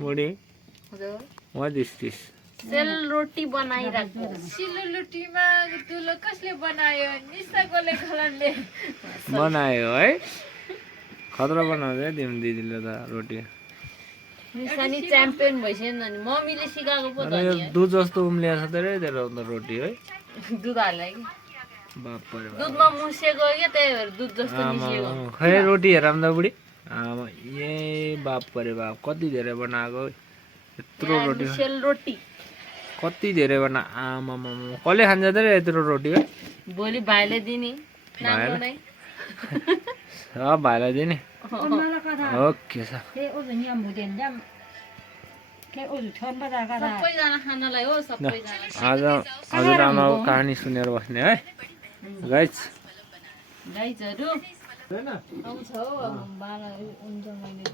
मुड़ी what is this सेलरोटी बनाइराख्नु सिलरोटीमा दुलो कसले बनायो निसाकोले खलनले बनायो है खतरा बनाउँछ है तिम्रो दिदीले त रोटी निसानी च्याम्पियन भइसक्यो नि मम्मीले सिकाएको पो त अनि यो नि दुध जस्तो उम्लिएको छ धेरै धेरै अन्त रोटी है दुध हाल्दै कि बाप रे बाप दुधमा मुसेको क्या त्यही भएर दुध जस्तो निस्किएको खै रोटी हेर त बुढी आमा ए बाप रे बाप कति धेरै बनाएको यत्रो रोटी सेलरोटी कति धेरै बना आमा कसले खान्छ त रे यत्रो रोटी है भोलि भाइले दिने नाम्रो नै भाइलाई दिने ओके सर सबैजना खानालाई हो सबैजना आज हजुरआमाको कहानी सुनेर बस्ने है गाइज गाइजहरू आउँछ हौ बाह्र हुन्छ मैले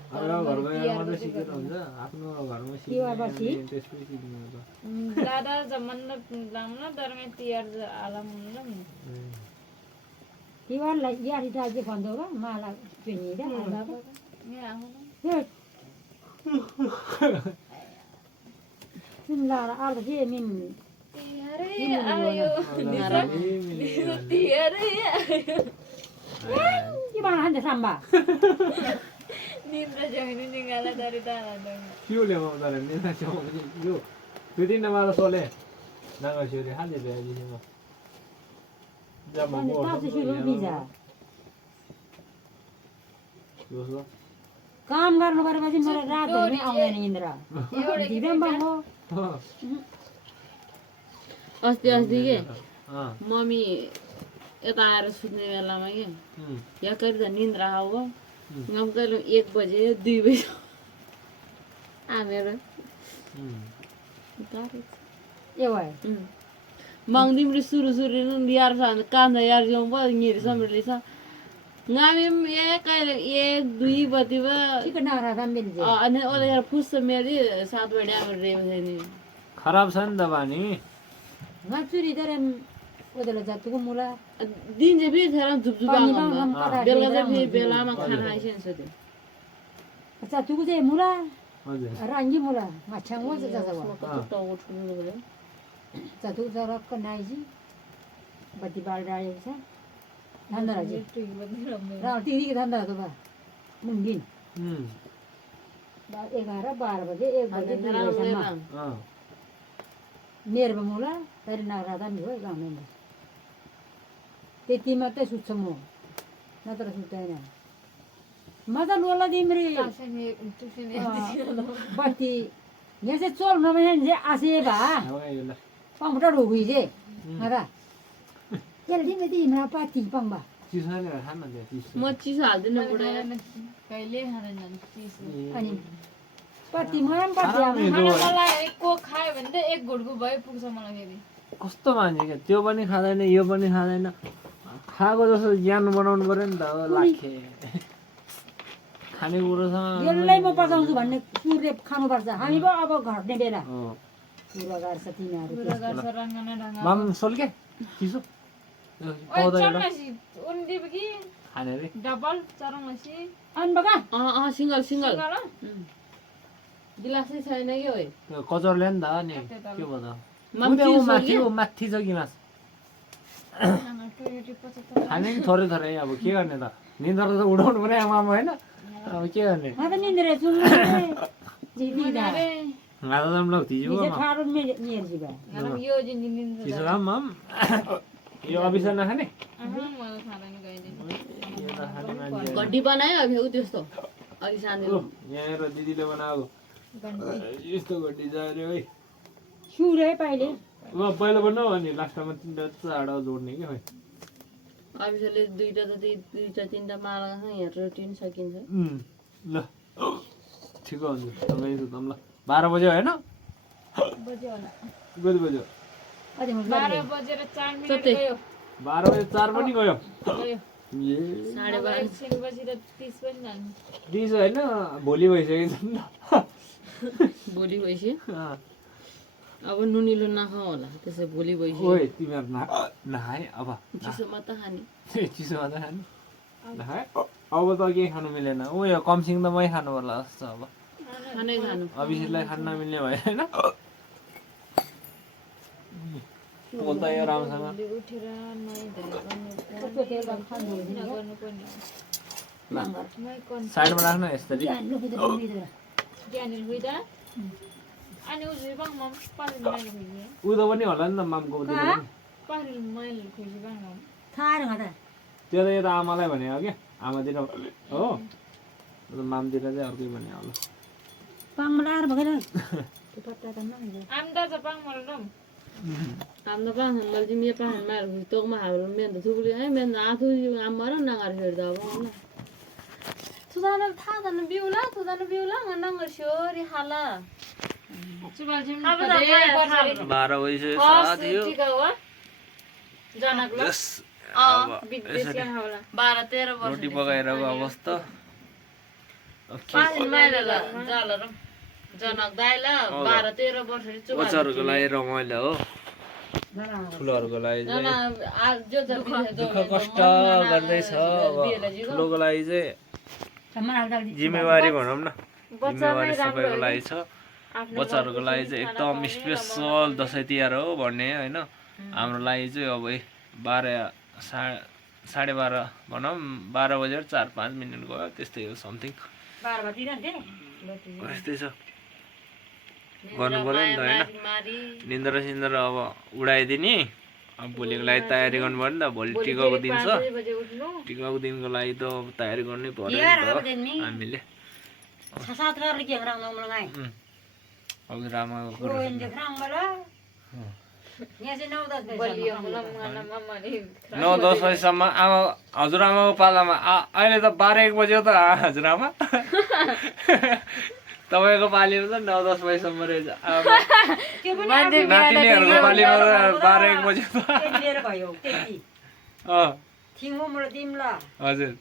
दादा जमन्न लाम्न दरमे तिहार आलाम तिहारलाई यारी दाजु भन्दा हो माला पिनिदा तिमीलाई आलो के मिन तिहारै आयो तिहारै आयो के बनान्छ साम्बा निन्द्रा जमिनी निगाला दरी दाला क्यों ले मामा दरे निन्द्रा जमिनी यो फेरि नमारो सोले नागा छोरी हाले बे जी म जब म तासे सुरु बिजा यो काम गर्नु परेपछि मलाई रातभरि आउँदैन इन्द्र दिदम बङ्गो अस्ति अस्ति के मम्मी यता आएर सुत्ने बेलामा के यहाँ कहिले त निन्द्रा आऊ गम कहिले 1 बजे 2 बजे हामीहरू ए भए मङ्दिमले सुरु यार छ भने कान्दा यार जाउँ पो निर समेटले छ गामी ए कहिले 1 2 बजेमा ठिक नगरा दाम्बिल जे अनि ओले यार फुस मेरी 7 बजे आएर रेम छैन खराब छ नि त बानी नचुरी दरन ओदले जातुको मुला दिन चाहिँ फेरि थेर झुपझुप बेलुका चाहिँ फेरि बेलामा खाना आइसकेको छ त्यो अच्छा तुको चाहिँ मुला हजुर राङ्गी मुला माछा हो जा जा टाउको ठुलो भयो जातु जरक नाइजी बत्ती बाल राखेको छ धन्दा राजी र तिरी के धन्दा त बा मुन्दिन 11 12 बजे 1 बजे 2 बजेसम्म मेरो मुला फेरि नगरादा नि हो गाउँमा त्यति मात्रै सुत्छ म नत्र सुत्दैन मजा लोला दिमरी बत्ती यहाँ चाहिँ चोल नभए चाहिँ आसे भा पम्पटा ढोगुई चाहिँ हरा यसले दिने तिम्रो पाती पम्बा चिसोले खान न चिसो म चिसो हाल्दिनँ बुढा कहिले खाँदैन चिसो अनि पाती मलाई पनि पाती आउँछ मलाई को खायो भने त 1 घुटको भयो पुग्छ मलाई फेरि कस्तो मान्छे क्या त्यो पनि खाँदैन यो पनि खाँदैन खाएको जस्तो ज्ञान बनाउनु पर्यो नि त लाखे खानेकुरोसँग यसलाई म पकाउँछु भन्ने सूर्य खानुपर्छ हामी पो अब घट्ने बेला पुरा गर्छ तिमीहरू पुरा गर्छ रङ्गना रङ्गा माम सोल्के चिसो पाउँदा एउटा उन्दिप कि खाने रे डबल चरमसी अनि बगा सिङ्गल गिलासै छैन कि हो त्यो कचौरले नि त नि के भन्दा माथि माथि छ कि मास खाने नि थोरै थोरै अब के गर्ने त निन्द्रा त उडाउनु पर्यो आमा होइन अब के गर्ने म त निन्द्रे छु जिदिदा ngatam lau ti Bisa taruh ni juga. Kalau yo jenin Bisa mam. Yo bisa nahan ni. मलाई खाना नि गइदिनु गड्डी बनायो अब उ त्यस्तो अलि सानो यहाँ र दिदीले बनाएको यस्तो गड्डी जायो है सुरे पहिले म पहिला बनाऊ अनि लास्टमा तीनटा चाडा जोड्ने के है अभिसले दुईटा तीनटा माला यहाँ रोटिन सकिन्छ ल ठिक हो हुन्छ तपाईँ सुतम ल 12 बजे हैन बजे होला कति बजे अझै 12 बजेर 4 मिनेट गयो 12 बजे 4 पनि गयो ए 12:30 बजेर 30 पनि जान्छ 30 हैन भोलि भइसक्यो नि भोलि भइसक्यो अब नुनिलो नखाऊ होला त्यसै भोलि भइसक्यो ओइ तिमीहरु नखाए अब चिसोमा त खाने चिसोमा त खाने नखाए अब त के खानु मिलेन ओ यो कमसिङ त मै खानु पर्ला जस्तो अब खानै खानु अभिषेकलाई खान नमिल्ने भयो होइन पोल त यो राम्रोसँग उठेर नुहाइधुवाइ कस्तो तेलमा खानु हुँदैन क्या? गर्नुपर्ने बाङ्गर। साइडमा राख्न यसरी हाल्नु कुदेर मिलेर। ज्ञानेर हुँदा अनि उजुरी बाङ मम पारिल मैले खुइए उदो पनि होला नि त मामको उदो पनि पारिल मैले खुइए बाङ मम थाहा रहेन त। त्यो त यता आमालाई भने हो क्या आमातिर हो मामतिर चाहिँ अर्कै भने होला बाङ्गर आएर भएन। त्यो पत्ता त नहुन्छ। आम्दा चाहिँ बाङ मलाई हाम्रो पाहन मैले मेरो पाहन मार तोकमा हाम्रो मेन त थुप्रै है मेन आफू आमा र नगर फेरि त अब होइन सुदाना थाहा जानु बिउला नगर छोरी खाला सुबाल चाहिँ 12 बजिसक्यो जनकलो अब विदेशका होला 12-13 वर्ष रोटी पकाइरहेको अवस्था पाहन मार जाल र जनक दाइला 12-13 वर्ष बच्चाहरूको लागि रमाइलो हो ठुलोहरूको लागि चाहिँ दुःख कष्ट गर्दैछ अब ठुलोको लागि चाहिँ जिम्मेवारी भनौँ न जिम्मेवारी सबैको लागि छ बच्चाहरूको लागि चाहिँ एकदम स्पेसल दसैँ तिहार हो भन्ने होइन हाम्रो लागि चाहिँ अब 12:30 भनौँ 12 बजेर 4-5 मिनट गयो त्यस्तै हो समथिङ यस्तै छ गर्नु पर्यो नि त होइन निन्द्रा सिन्द्रा अब उडाइदिने अब भोलिको लागि तयारी गर्नु पर्यो नि त भोलि टिकाको दिन छ टिकाको दिनको लागि त अब तयारी गर्नै पर्यो नि त हामीले हजुरआमाको कुरो 9-10 बजीसम्म आमा हजुरआमाको पालामा अहिले त 12-1 बज्यो त हजुरआमा तपाईँको पालीमा त 9-10 बजीसम्म रहेछ नातिनीहरूको पालीमा त 12-1 बज्यो त हजुर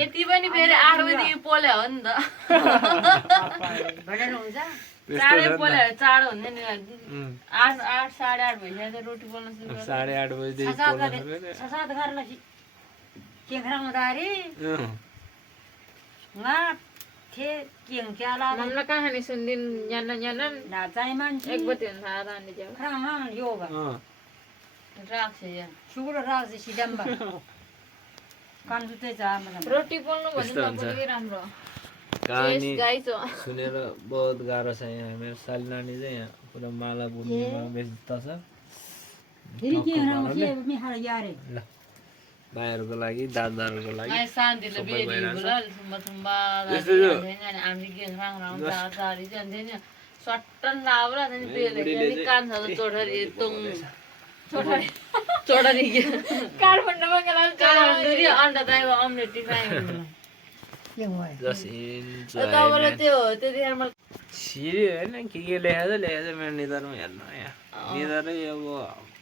यति पनि फेरि 8 बजी पोले हो नि त चाँडै पोले चाँडो हुँदैन नि 8 साढे 8 भइसक्यो रोटी पोल्न सुरु 8:30 बजीदेखि ममला कहानी सुन्दिन न्यान एक बजे थाहा रानी जाऊ राख्छ यहाँ रोटी पोल्नु भने त राम्रो कहानी गाई छ सुनेर बहुत गाह्रो छ यहाँ मेरो साली नानी चाहिँ यहाँ पुरा माला बुन्नेमा व्यस्त छ ल भाइहरूको लागि दादाहरूको लागि शान्तिले सबै भइरहेछ। सट्टन लाउला कान छ चोटरी तुङ चोटरी काठमाडौँमा गेला अन्डा दाइको अम्लेट जस्ट इन्जोय तपाईँलाई त्यो त्यतिखेर मलाई सिरी होइन के लेखेको छ मेरो निधारमा हेर्नु यहाँ निधारै अब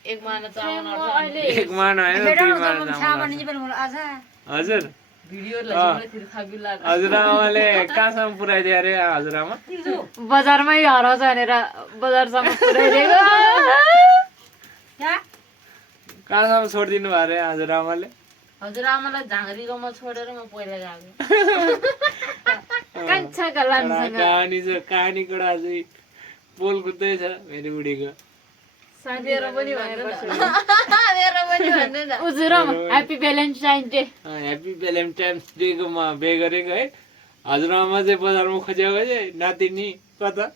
1 महिना चामल अहिले 1 महिना होइन 2 महिना हजुर हजुरआमाले कहाँसम्म पुऱ्याइदियो अरे हजुरआमा बजारमै हराउँछ भनेर बजारसम्म पुऱ्याइदिएको कहाँसम्म छोडिदिनु भयो अरे हजुरआमाले हजुरआमालाई झाँक्रीकोमा छोडेर म पहिला गएको कान्छाका लामसँग कहानी कडा चाहिँ पोल कुद्दैछ मेरो बुढीको साथीहरु पनि भनेर उजुरम happy Valentine day happy Valentine's डेको म बे गरेको है हजुरआमा चाहिँ बजारमा खोजेको चाहिँ नातिनी कता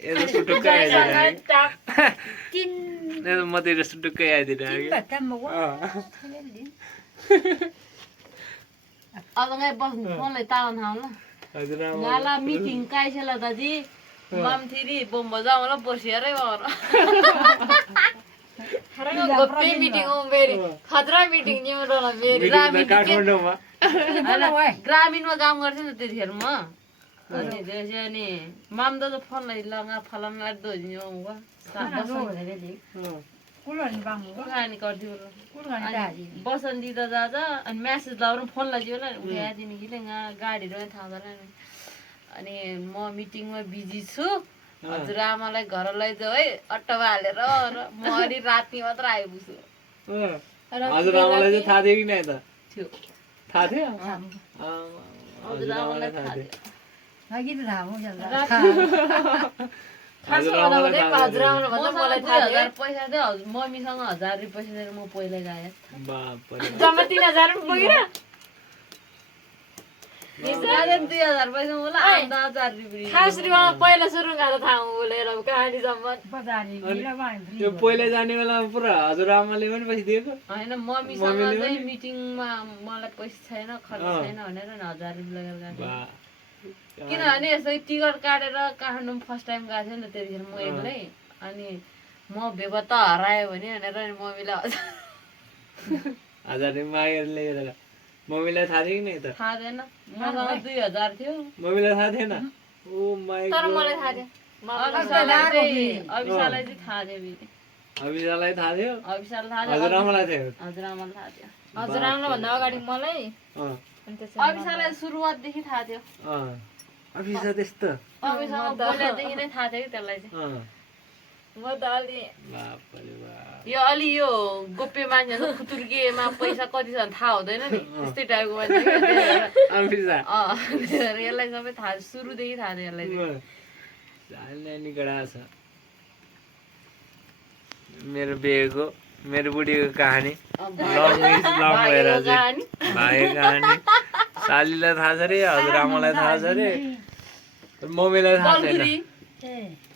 यता सुटुक्कै आइदिरहेको मतिर सुटुक्कै आइदिरहेको अब गाई बस्नु फोनलाई तावन हाउला हजुरआमा गाला मिटिङ काइसेला दादी मम थिरी बम बजाउला बसिएरै भएर गप्पै मिटिङ हो मेरी खतरा मिटिङ नि होला मेरी काठमाडौँमा ग्रामीणमा काम गर्थेँ नि त्यतिखेर म अनि त्यसै अनि माम दादा फोनलाई लगा फलाम लाग्दो हुँगा कुरानी गर्थ्यो बसन्ती त दादा अनि म्यासेज लाउनु फोन लाग्यो होला उठाइदिने कि गाडीहरू थाहा भएन अनि म मिटिङमा बिजी छु हजुरआमालाई घर लैजाऊ है अट्टोमा हालेर म अलि राति मात्र आइपुग्छु हजुरआमालाई चाहिँ थाहा थियो कि नै त थियो थाहा थियो हजुरआमालाई थाहा थियो लागि त थाहा हुन्छ खासमा भन्दा पनि हजुरआमाले भन्दा मलाई थाहा थियो पैसा थियो मम्मीसँग 1000 रुपियाँ पैसा दिएर म पहिला गएँ बापरे जम्मा 3000 पुगेर 2000 पैसा मलाई आउँदा 1000 रुपियाँ खास रिवामा पहिला सुरु गर्दा थाहा बोलेर कहानी जम्मा यो पहिला जाने बेलामा पुरा हजुरआमाले पनि पैसा दिएको होइन मम्मीसँग चाहिँ मिटिङमा मलाई पैसा छैन खर्च छैन भनेर 1000 रुपियाँ लगेर गएको किनभने यसै टिकट काटेर काठमाडौँ फर्स्ट टाइम गएको थिएँ नि त त्यतिखेर म एक्लै अनि म बेपत्ता हरायो भने भनेर मम्मीले 1000 रुपियाँ मागेर लिएर मम्मीलाई थाहा थियो कि नै त थाहा थिएन मसँग 2000 थियो मम्मीलाई थाहा थिएन ओ माइ तर मलाई थाहा थियो अभिषालाई चाहिँ थाहा थियो फेरि अभिषालाई थाहा थियो अभिषालाई थाहा थियो हजुरआमालाई थियो हजुरआमालाई थाहा थियो हजुरआमालाई भन्दा अगाडि मलाई अँ अनि त्यसपछि अभिषालाई सुरुवातदेखि थाहा थियो अँ अभिषा त्यस्तो अभिसँग बोलेदेखि नै थाहा थियो कि त्यसलाई चाहिँ अँ म त अलि बापरे बाप यो अलि यो गोप्य मान्छेहरू खुतुर्किएमा पैसा कति छ थाहा हुँदैन नि त्यस्तै टाइपको मान्छे अभिषा यसलाई सबै थाहा सुरुदेखि थाहा थियो यसलाई निकडा छ मेरो बिहेको मेरो बुढीको कहानी लङ भएर चाहिँ भाइको कहानी सालीलाई थाहा छ अरे हजुरआमालाई थाहा छ अरे मम्मीलाई थाहा छैन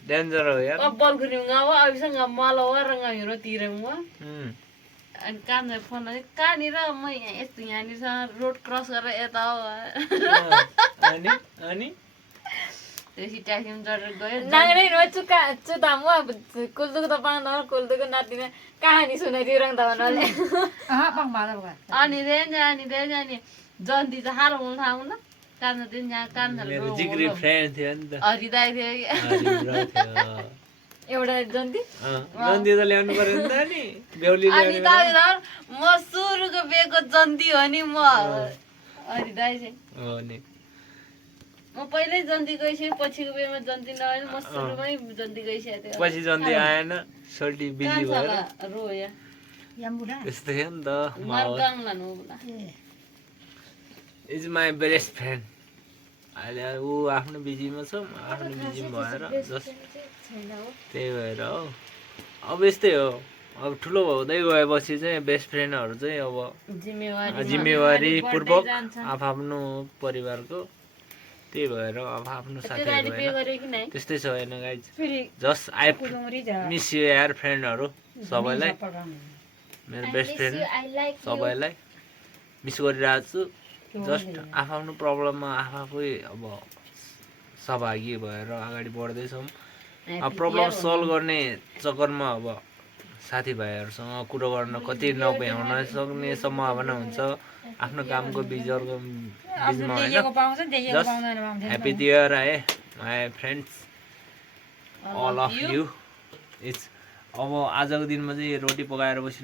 डेन्जर हो यार बलखुरी गाउँ अभिसँग मलौ र हिरो तिरौँ अनि कामलाई फोन कहाँनिर म यहाँ यस्तो यहाँनिर रोड क्रस गरेर यता हो अनि त्यसपछि ट्याक्सीमा चढेर गयो नाङ्गै चुका चुतामु अब कुल्दुको त पाउँदैन कुल्दुको नातिमा कहानी सुनाइदियो रङ त भन्नाले अनि अनि जन्ती चाहिँ हारो हुनु थाहा हुन कान्छ दिन जहाँ मेरो जिग्री फ्रेन्ड थियो नि त हरिदाई थियो कि एउटा जन्ती जन्ती त ल्याउनु पर्यो नि त नि बेहुली अनि म सुरुको बिहेको जन्ती हो नि म हरिदाई चाहिँ हो नि म पहिल्यै जन्ती गइसकेँ पछिको बिहेमा जन्ती नआएन म सुरुमै जन्ती गइसकेको थियो पछि जन्ती आएन सोल्टी बिजी भएर रोया त्यस्तो थियो नि त मर्गाङ लानु होला इज माई बेस्ट फ्रेन्ड अहिले ऊ आफ्नो बिजीमा छ म आफ्नो बिजीमा भएर जस्ट त्यही भएर हो अब यस्तै हो अब ठुलो हुँदै गएपछि चाहिँ बेस्ट फ्रेन्डहरू चाहिँ अब जिम्मेवारी पूर्वक आफ्नो परिवारको त्यही भएर अब आफ्नो साथीहरू त्यस्तै छ होइन guys just I miss you यार फ्रेन्डहरू सबैलाई मेरो बेस्ट फ्रेन्ड सबैलाई मिस गरिरहेको छु जस्ट आफ्नो प्रब्लममा आफै अब सहभागी भएर अगाडि बढ्दैछौँ अब प्रब्लम सल्भ गर्ने चक्करमा अब साथीभाइहरूसँग कुरो गर्न कति नभ्याउन सक्ने सम्भावना हुन्छ आफ्नो कामको बिजमा होइन जस्ट ह्याप्पी न्यु इयर है my friends all of you it's अब आजको दिनमा चाहिँ रोटी पकाएर बसिरहेको